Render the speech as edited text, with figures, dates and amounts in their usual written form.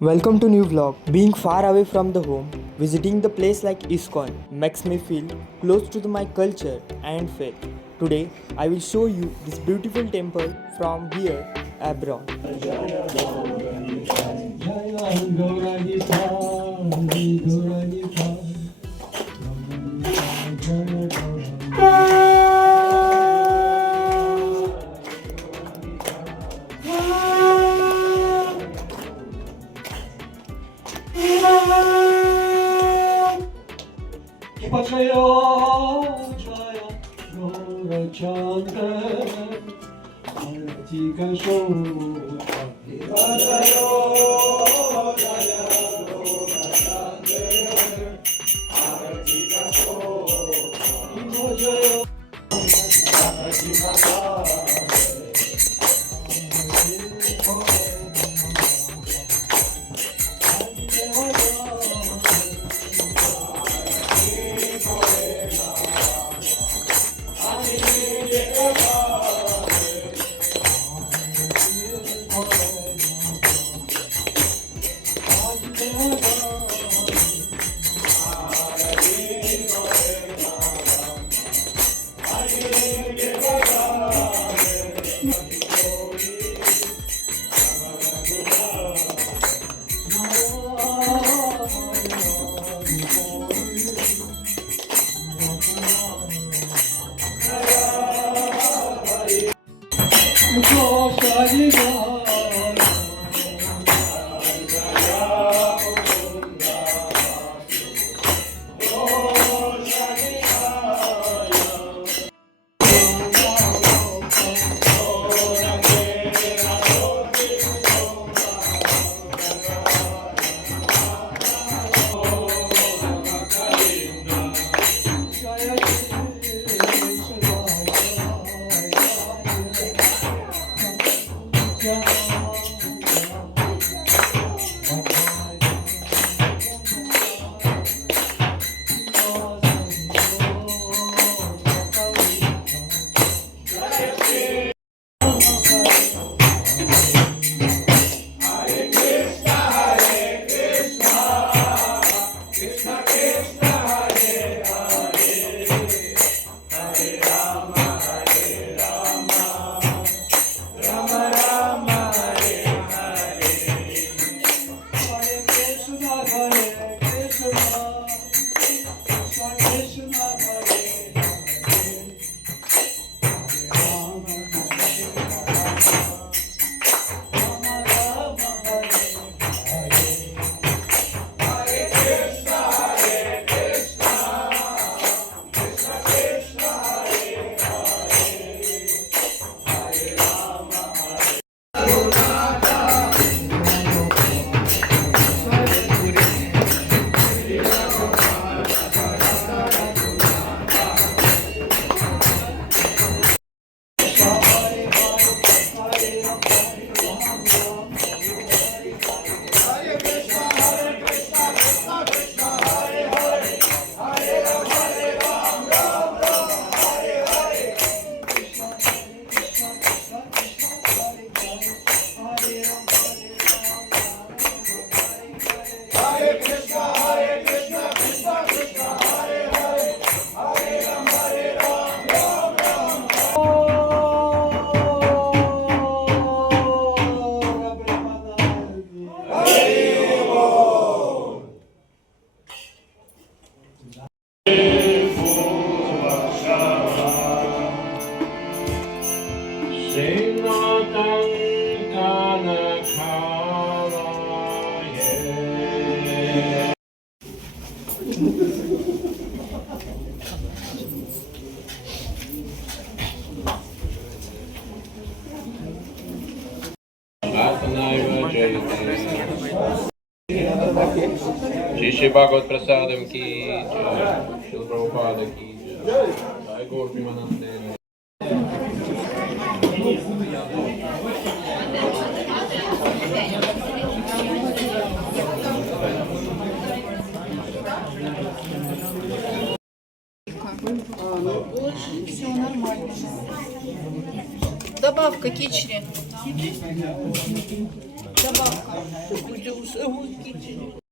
Welcome to new vlog. Being far away from the home, visiting the place like ISKCON makes me feel close to my culture and faith. Today, I will show you this beautiful temple from here abroad. 기뻐져요 저요 노랗게 아르티가 쇼다 기뻐져요 저요 노랗게 아르티가 쇼 기뻐져요 Shri Shri Bhagwat प्रसादम की जय, श्री प्रभुपाद की जय, जय गौर Premanand. Все нормально. Добавка кичри. Sabah 9'da usul